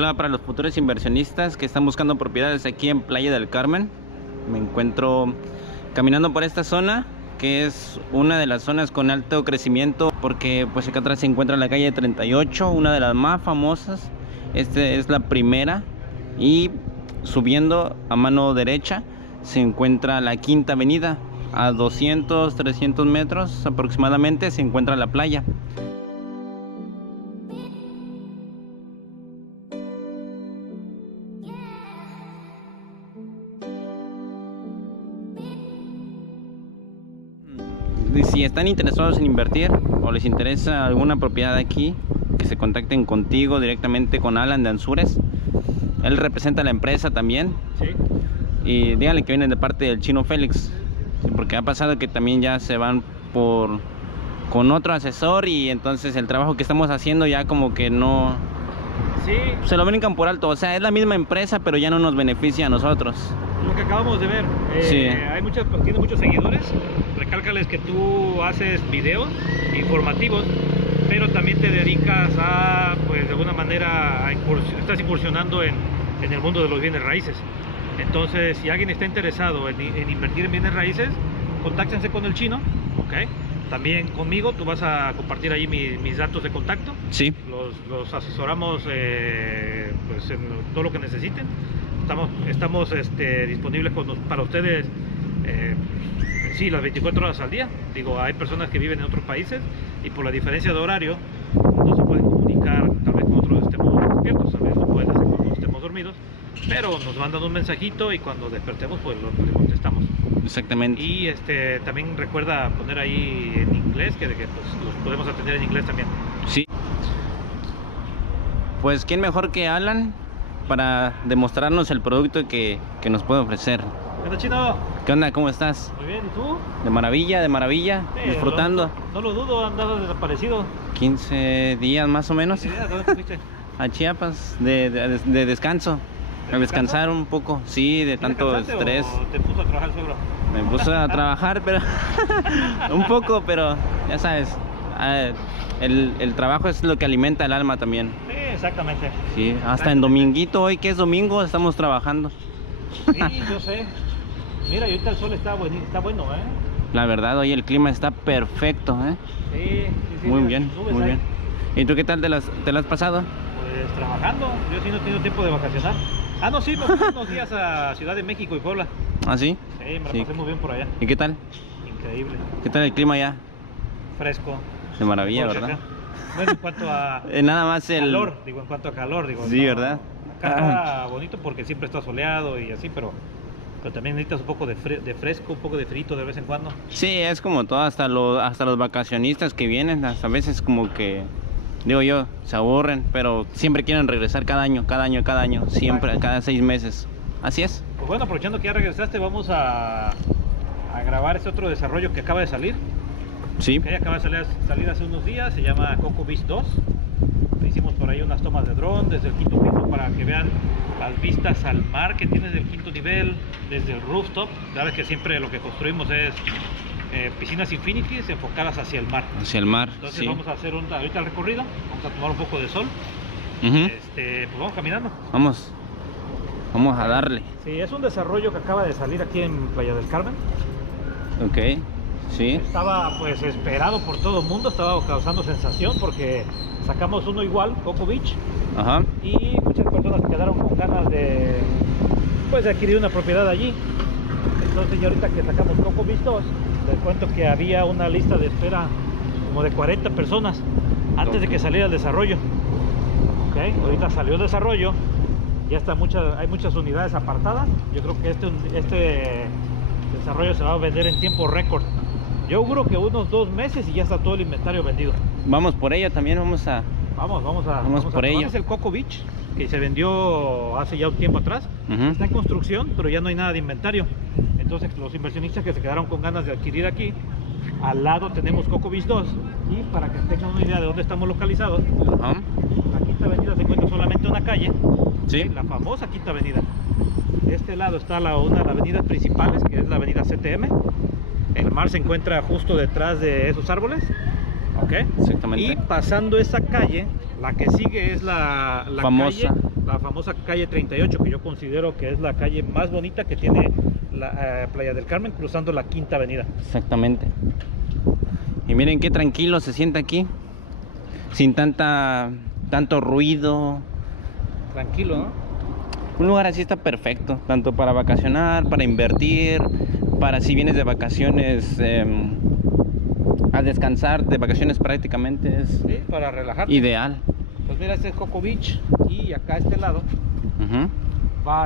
Hola para los futuros inversionistas que están buscando propiedades aquí en Playa del Carmen. Me encuentro caminando por esta zona, que es una de las zonas con alto crecimiento, porque pues acá atrás se encuentra la calle 38, una de las más famosas. Esta es la primera, y subiendo a mano derecha se encuentra la Quinta Avenida. A 200-300 metros aproximadamente se encuentra la playa. Si están interesados en invertir o les interesa alguna propiedad aquí, que se contacten contigo directamente, con Alan de Ansures. Él representa la empresa también. Sí. Y díganle que vienen de parte del Chino Félix, porque ha pasado que también ya se van con otro asesor, y entonces el trabajo que estamos haciendo ya como que no... Sí. Se lo brincan por alto. O sea, es la misma empresa, pero ya no nos beneficia a nosotros. Lo que acabamos de ver, Sí. Tiene muchos seguidores. Recálcales que tú haces videos informativos, pero también te dedicas a, pues de alguna manera, estás incursionando en el mundo de los bienes raíces. Entonces, si alguien está interesado en invertir en bienes raíces, contáctense con el Chino, ¿ok? También conmigo, tú vas a compartir ahí mis datos de contacto. Sí. Los asesoramos pues en todo lo que necesiten. Estamos disponibles para ustedes, sí, las 24 horas al día. Digo, hay personas que viven en otros países y por la diferencia de horario no se pueden comunicar. Tal vez nosotros estemos despiertos, tal vez no pueden hacer cuando estemos dormidos, pero nos mandan un mensajito y cuando despertemos pues le contestamos. Exactamente. Y también recuerda poner ahí en inglés, que pues, los podemos atender en inglés también. Sí. Pues quién mejor que Alan para demostrarnos el producto que nos puede ofrecer. ¿Qué onda, Chino? ¿Qué onda? ¿Cómo estás? Muy bien, ¿y tú? De maravilla, Sí, disfrutando. No lo dudo, andabas desaparecido. 15 días más o menos. ¿Dónde te fuiste? A Chiapas, de descanso. A descansar un poco, sí, de tanto estrés. ¿O te puso a trabajar el suegro? Me puso a trabajar, pero un poco, pero ya sabes, el trabajo es lo que alimenta el alma también. Sí, exactamente. Sí, hasta en dominguito, hoy que es domingo, estamos trabajando. Sí, yo sé. Mira, y ahorita el sol está bueno, ¿eh? La verdad, hoy el clima está perfecto, ¿eh? Sí. Muy mira, bien, nubes muy hay. bien. ¿Y tú qué tal te las has pasado? Pues trabajando. Yo sí no he tenido tiempo de vacacionar. Ah, no, sí, me fui unos días a Ciudad de México y Puebla. ¿Ah, sí? Sí, me la Sí. pasé muy bien por allá. ¿Y qué tal? Increíble. ¿Qué tal el clima allá? Fresco. De maravilla, Mejor que ¿verdad? acá. Bueno, en cuanto a Nada más el... calor, en cuanto a calor, Sí, ¿verdad? Acá está bonito porque siempre está soleado y así, pero también necesitas un poco de fresco, un poco de frito de vez en cuando. Sí, es como todo, hasta los vacacionistas que vienen, hasta a veces como que, digo yo, se aburren, pero siempre quieren regresar cada año, siempre, cada 6 meses. Así es. Pues bueno, aprovechando que ya regresaste, vamos a grabar este otro desarrollo que acaba de salir. Sí. Que acaba de salir hace unos días, se llama Coco Beach 2. Hicimos por ahí unas tomas de dron desde el 5º piso para que vean las vistas al mar que tienes del 5º nivel, desde el rooftop. Sabes que siempre lo que construimos es piscinas infinities enfocadas hacia el mar. Hacia el mar, Entonces sí. vamos a hacer ahorita el recorrido, vamos a tomar un poco de sol. Pues vamos caminando. Vamos a darle. Sí, es un desarrollo que acaba de salir aquí en Playa del Carmen. Ok, sí. Estaba pues esperado por todo el mundo, estaba causando sensación porque sacamos uno igual, Coco Beach. Ajá. Y muchas personas quedaron con ganas de adquirir una propiedad allí. Entonces ya ahorita que sacamos Coco Beach 2, les cuento que había una lista de espera como de 40 personas antes de que saliera el desarrollo. Okay. Ahorita salió el desarrollo, ya está hay muchas unidades apartadas. Yo creo que este desarrollo se va a vender en tiempo récord. Yo auguro que unos 2 meses y ya está todo el inventario vendido. Vamos por ello también, vamos por ello. Este es el Coco Beach, que se vendió hace ya un tiempo atrás. Está en construcción, pero ya no hay nada de inventario. Entonces los inversionistas que se quedaron con ganas de adquirir aquí, al lado tenemos Coco Beach 2. Y para que tengan una idea de dónde estamos localizados, la Quinta Avenida se encuentra solamente una calle, Sí. la famosa Quinta Avenida. De este lado está una de las avenidas principales, que es la avenida CTM. El mar se encuentra justo detrás de esos árboles. ¿Ok? Exactamente. Y pasando esa calle, la que sigue es la famosa calle la famosa calle 38, que yo considero que es la calle más bonita que tiene la Playa del Carmen, cruzando la Quinta Avenida. Exactamente. Y miren qué tranquilo se siente aquí, sin tanto ruido. Tranquilo, ¿no? Un lugar así está perfecto, tanto para vacacionar, para invertir, para si vienes de vacaciones a descansar, de vacaciones prácticamente es Sí, para relajarte. ideal. Pues mira, este es Coco Beach y acá a este lado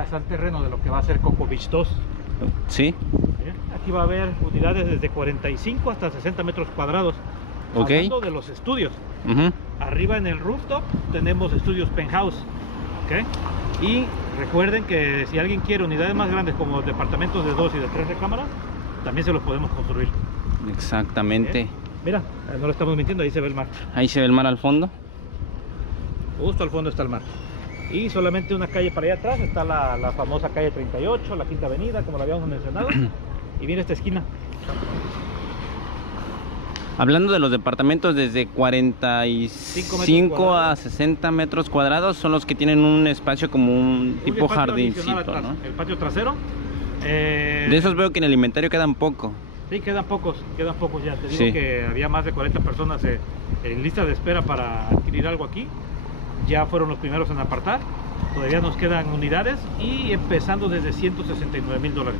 está el terreno de lo que va a ser Coco Beach 2. Sí, Bien, aquí va a haber unidades desde 45 hasta 60 metros cuadrados. Ok. Hablando de los estudios, arriba en el rooftop tenemos estudios penthouse, ¿ok? Y recuerden que si alguien quiere unidades más grandes como departamentos de 2 y de 3 recámaras, también se los podemos construir. exactamente. Bien. Mira, no lo estamos mintiendo, ahí se ve el mar. Ahí se ve el mar al fondo. Justo al fondo está el mar. Y solamente una calle para allá atrás está la famosa calle 38, la Quinta Avenida, como la habíamos mencionado. Y mira esta esquina. Hablando de los departamentos desde 45 a 60 metros cuadrados, son los que tienen un espacio como un tipo espacio jardincito, adicional atrás, ¿no? el patio trasero. De esos veo que en el inventario quedan poco. Sí, quedan pocos ya. Te digo Sí. que había más de 40 personas en lista de espera para adquirir algo aquí. Ya fueron los primeros en apartar. Todavía nos quedan unidades y empezando desde $169,000.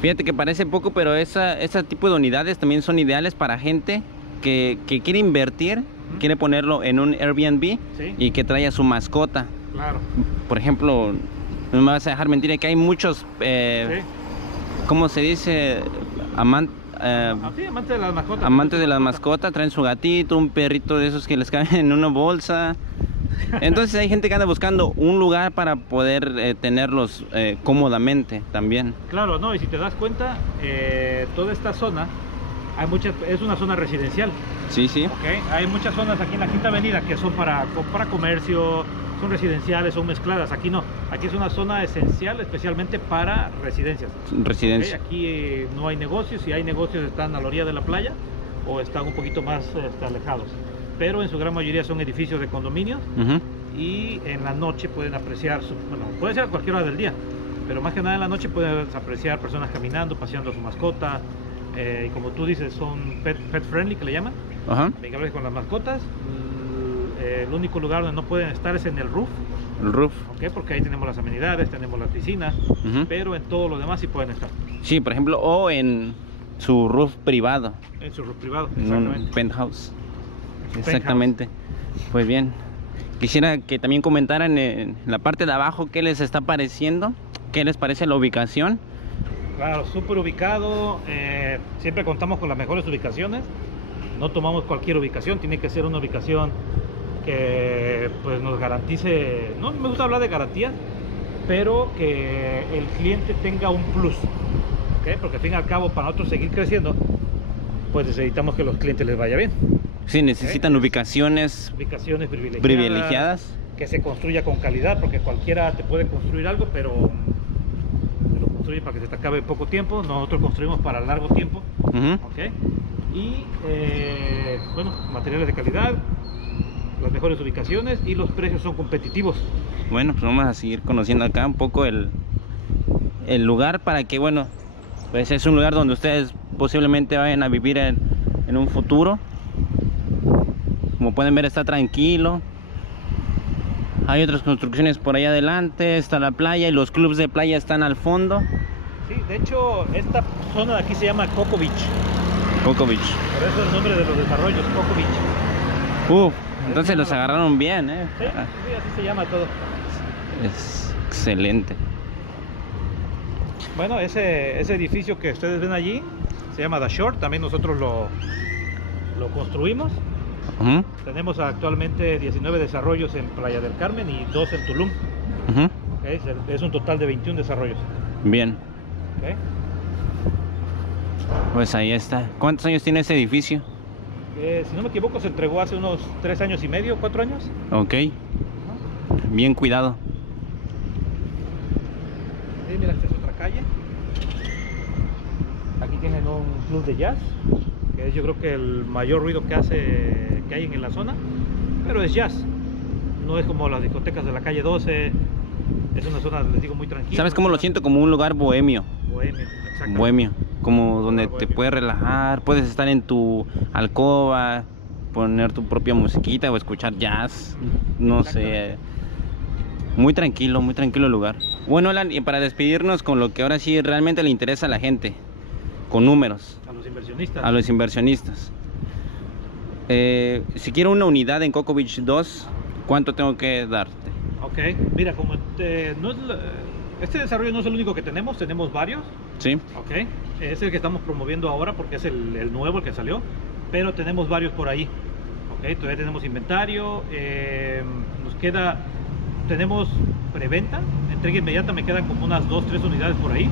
Fíjate que parece poco, pero ese tipo de unidades también son ideales para gente que quiere invertir, quiere ponerlo en un Airbnb Sí. y que trae a su mascota. Claro. Por ejemplo, no me vas a dejar mentir, que hay muchos, Sí. ¿cómo se dice? Sí, amantes de las mascotas. Amantes de las mascotas, traen su gatito, un perrito de esos que les caben en una bolsa. Entonces hay gente que anda buscando un lugar para poder tenerlos cómodamente también. Claro, no, y si te das cuenta, toda esta zona es una zona residencial. Sí, sí. ¿Okay? Hay muchas zonas aquí en la Quinta Avenida que son para comercio, son residenciales, son mezcladas. Aquí no, aquí es una zona esencial especialmente para residencias. Residencia. ¿Okay? Aquí no hay negocios, si hay negocios están a la orilla de la playa o están un poquito más alejados. Pero en su gran mayoría son edificios de condominios y en la noche pueden apreciar, puede ser a cualquier hora del día, pero más que nada en la noche puedes apreciar personas caminando, paseando a su mascota. Y como tú dices, son pet friendly, que le llaman, amigables con las mascotas. El único lugar donde no pueden estar es en el roof. El roof. ¿Okay? Porque ahí tenemos las amenidades, tenemos las piscinas, pero en todo lo demás sí pueden estar. Sí, por ejemplo, o en su roof privado. En su roof privado, En exactamente. un penthouse. Exactamente. Pues bien, quisiera que también comentaran en la parte de abajo qué les está pareciendo, qué les parece la ubicación. Claro, súper ubicado. Siempre contamos con las mejores ubicaciones. No tomamos cualquier ubicación, tiene que ser una ubicación que pues nos garantice. No me gusta hablar de garantías, pero que el cliente tenga un plus, ¿okay? Porque al fin y al cabo, para nosotros seguir creciendo, pues necesitamos que los clientes les vaya bien. Sí, necesitan ubicaciones privilegiadas, que se construya con calidad, porque cualquiera te puede construir algo, pero te lo construye para que se te acabe en poco tiempo. Nosotros construimos para largo tiempo. ¿Okay? Y bueno, materiales de calidad, las mejores ubicaciones y los precios son competitivos. Bueno, pues vamos a seguir conociendo acá un poco el lugar, para que, bueno, pues es un lugar donde ustedes posiblemente vayan a vivir en un futuro. Como pueden ver, está tranquilo. Hay otras construcciones por allá adelante, está la playa y los clubes de playa están al fondo. Sí, de hecho, esta zona de aquí se llama Coco Beach. Coco Beach. Por eso el nombre de los desarrollos, Coco Beach. Entonces los agarraron bien, Sí, sí, así se llama todo. Es excelente. Bueno, ese edificio que ustedes ven allí se llama The Shore, también nosotros lo construimos. Tenemos actualmente 19 desarrollos en Playa del Carmen y 2 en Tulum. Es un total de 21 desarrollos. Bien. Okay. Pues ahí está. ¿Cuántos años tiene ese edificio? Si no me equivoco, se entregó hace unos 3 años y medio, 4 años. Ok. Bien cuidado. Sí, mira, esta es otra calle. Aquí tienen un club de jazz, que es, yo creo que el mayor ruido que hay en la zona, pero es jazz. No es como las discotecas de la calle 12 Es una zona, les digo, muy tranquila. ¿Sabes cómo lo siento? Como un lugar bohemio. Bohemio, exactamente. Bohemio, como donde te Bohemio. puedes relajar, puedes estar en tu alcoba, poner tu propia musiquita o escuchar jazz, no sé. Muy tranquilo el lugar. Bueno, Alan, y para despedirnos con lo que ahora sí realmente le interesa a la gente, con números, A los inversionistas. a los inversionistas. Si quiero una unidad en Cocoa Beach 2, ¿cuánto tengo que darte? Ok, mira, como no es este desarrollo no es el único que tenemos varios. ¿Sí? Ok, es el que estamos promoviendo ahora porque es el nuevo, el que salió, pero tenemos varios por ahí. Ok, todavía tenemos inventario, tenemos preventa, entrega inmediata, me quedan como unas 2-3 unidades por ahí.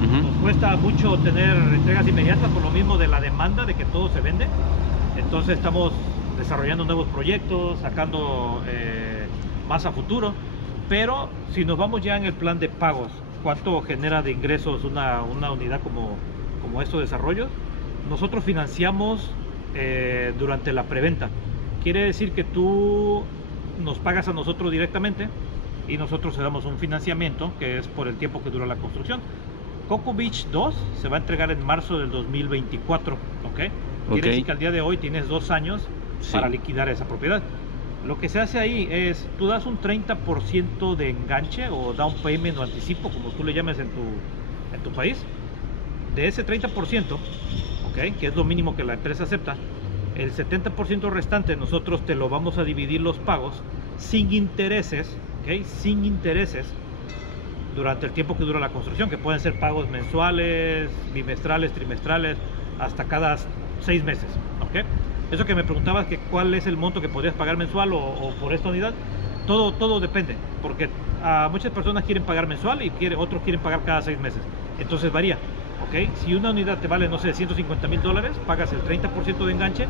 Nos cuesta mucho tener entregas inmediatas por lo mismo de la demanda de que todo se vende. Entonces estamos desarrollando nuevos proyectos, sacando más a futuro. Pero si nos vamos ya en el plan de pagos, ¿cuánto genera de ingresos una unidad como estos desarrollos? Nosotros financiamos durante la preventa. Quiere decir que tú nos pagas a nosotros directamente y nosotros te damos un financiamiento que es por el tiempo que dura la construcción. Cocoa Beach 2 se va a entregar en marzo del 2024, ¿ok? Quiere decir que al día de hoy tienes 2 años para liquidar esa propiedad. Lo que se hace ahí es, tú das un 30% de enganche o down payment o anticipo, como tú le llames en tu país. De ese 30%, ¿ok? Que es lo mínimo que la empresa acepta, el 70% restante nosotros te lo vamos a dividir los pagos sin intereses, ¿ok? Sin intereses durante el tiempo que dura la construcción, que pueden ser pagos mensuales, bimestrales, trimestrales, hasta cada 6 meses, ¿ok? Eso que me preguntabas, que cuál es el monto que podrías pagar mensual o por esta unidad, todo depende, porque muchas personas quieren pagar mensual y otros quieren pagar cada 6 meses, entonces varía, ¿ok? Si una unidad te vale, no sé, $150,000, pagas el 30% de enganche,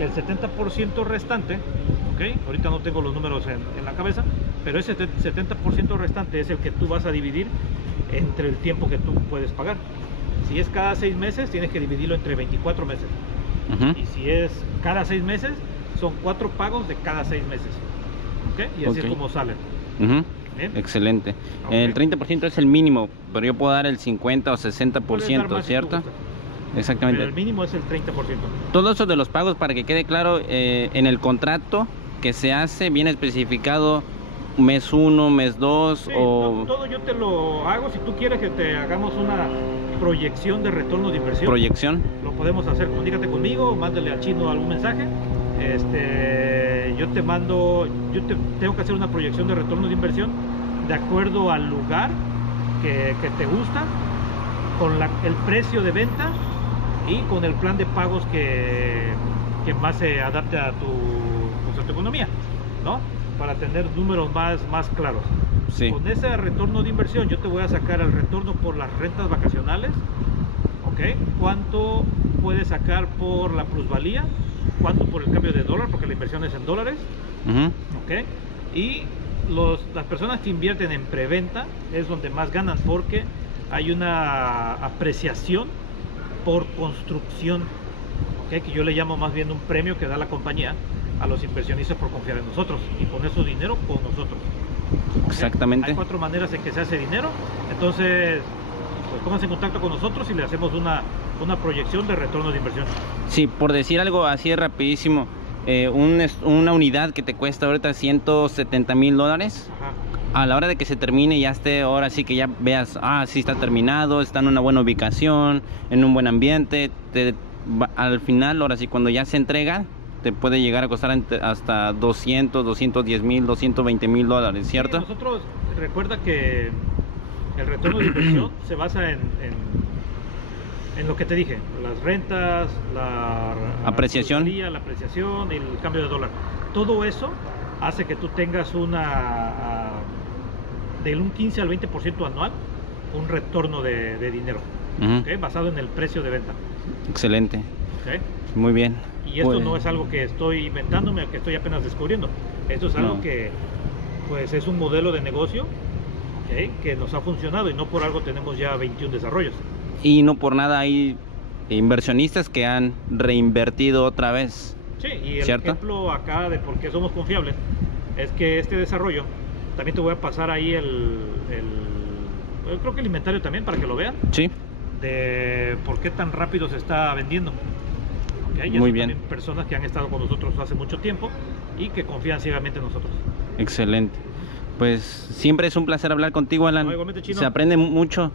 el 70% restante, ¿ok? Ahorita no tengo los números en la cabeza, pero ese 70% restante es el que tú vas a dividir entre el tiempo que tú puedes pagar. Si es cada 6 meses, tienes que dividirlo entre 24 meses. Y si es cada 6 meses, son 4 pagos de cada 6 meses. ¿Ok? Y así es como salen. Excelente. Okay. El 30% es el mínimo, pero yo puedo dar el 50 o 60%, ¿cierto? Exactamente. Pero el mínimo es el 30%. Todo eso de los pagos, para que quede claro, en el contrato que se hace, viene especificado mes 1, mes 2 sí, o... Todo yo te lo hago. Si tú quieres que te hagamos una proyección de retorno de inversión, ¿proyección? Lo podemos hacer. Comunícate conmigo, mándale al chino algún mensaje. Yo tengo que hacer una proyección de retorno de inversión de acuerdo al lugar que te gusta, con el precio de venta y con el plan de pagos que más se adapte a tu economía, ¿no? Para tener números más claros. Sí. Con ese retorno de inversión yo te voy a sacar el retorno por las rentas vacacionales, ¿ok? ¿Cuánto puedes sacar por la plusvalía? ¿Cuánto por el cambio de dólar? Porque la inversión es en dólares, ¿ok? Y las personas que invierten en preventa es donde más ganan, porque hay una apreciación por construcción, ¿ok? Que yo le llamo más bien un premio que da la compañía a los inversionistas por confiar en nosotros y poner su dinero con nosotros. Exactamente. Hay 4 maneras en que se hace dinero, entonces pues pónganse en contacto con nosotros y le hacemos una proyección de retorno de inversión. Sí, por decir algo así rapidísimo, una unidad que te cuesta ahorita $170,000, a la hora de que se termine, ya esté, ahora sí que ya veas, sí está terminado, está en una buena ubicación, en un buen ambiente, al final, ahora sí, cuando ya se entrega, te puede llegar a costar hasta $200,000, $210,000, $220,000, ¿cierto? Sí, nosotros, recuerda que el retorno de inversión se basa en lo que te dije, las rentas, la apreciación, la apreciación y el cambio de dólar. Todo eso hace que tú tengas del un 15 al 20% anual, un retorno de dinero, ¿okay? Basado en el precio de venta. Excelente. ¿Okay? Muy bien. Y esto no es algo que estoy inventándome, que estoy apenas descubriendo. Esto es algo que pues es un modelo de negocio, ¿okay? Que nos ha funcionado, y no por algo tenemos ya 21 desarrollos. Y no por nada hay inversionistas que han reinvertido otra vez. Sí, y el ¿cierto? ejemplo acá de por qué somos confiables es que este desarrollo También te voy a pasar ahí yo creo que el inventario también para que lo vean. Sí. De por qué tan rápido se está vendiendo. Okay, muy bien. Personas que han estado con nosotros hace mucho tiempo y que confían ciegamente en nosotros. Excelente. Pues siempre es un placer hablar contigo, Alan. No, igualmente, Chino. Se aprende mucho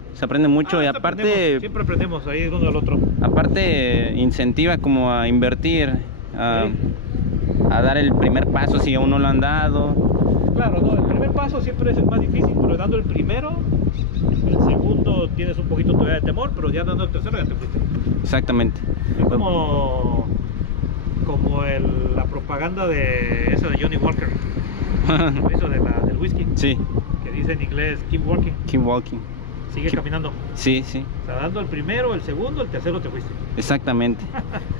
y aparte siempre aprendemos ahí uno del otro. Aparte incentiva como a invertir, a dar el primer paso si aún no lo han dado. Claro, no, el primer paso siempre es el más difícil, pero dando el primero, el segundo tienes un poquito todavía de temor, pero ya dando el tercero ya te fuiste. Exactamente. Es como la propaganda de esa de Johnny Walker. Eso del whisky. Sí. Que dice en inglés, keep walking. Keep walking. Sigue caminando. Sí, sí. O sea, dando el primero, el segundo, el tercero te fuiste. Exactamente.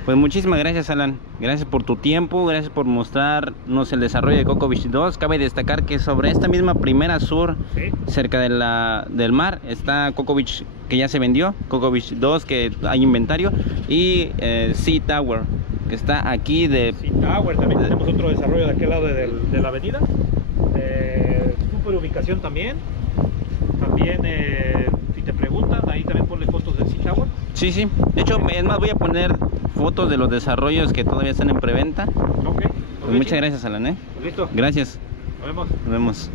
Pues muchísimas gracias, Alan. Gracias por tu tiempo, gracias por mostrarnos el desarrollo de Coco Beach 2. Cabe destacar que sobre esta misma primera sur, ¿sí? Cerca del mar, está Coco Beach que ya se vendió, Coco Beach 2 que hay inventario, y Sea Tower que está aquí de... Sea Tower, también tenemos otro desarrollo de aquel lado de la avenida. Super ubicación también. También, si te preguntan, ahí también ponle fotos del Sea Tower. Sí, sí. De hecho, es más, voy a poner fotos de los desarrollos que todavía están en preventa. Ok. Pues muchas gracias, Alan, ¿eh? Listo. Gracias. Nos vemos. Nos vemos.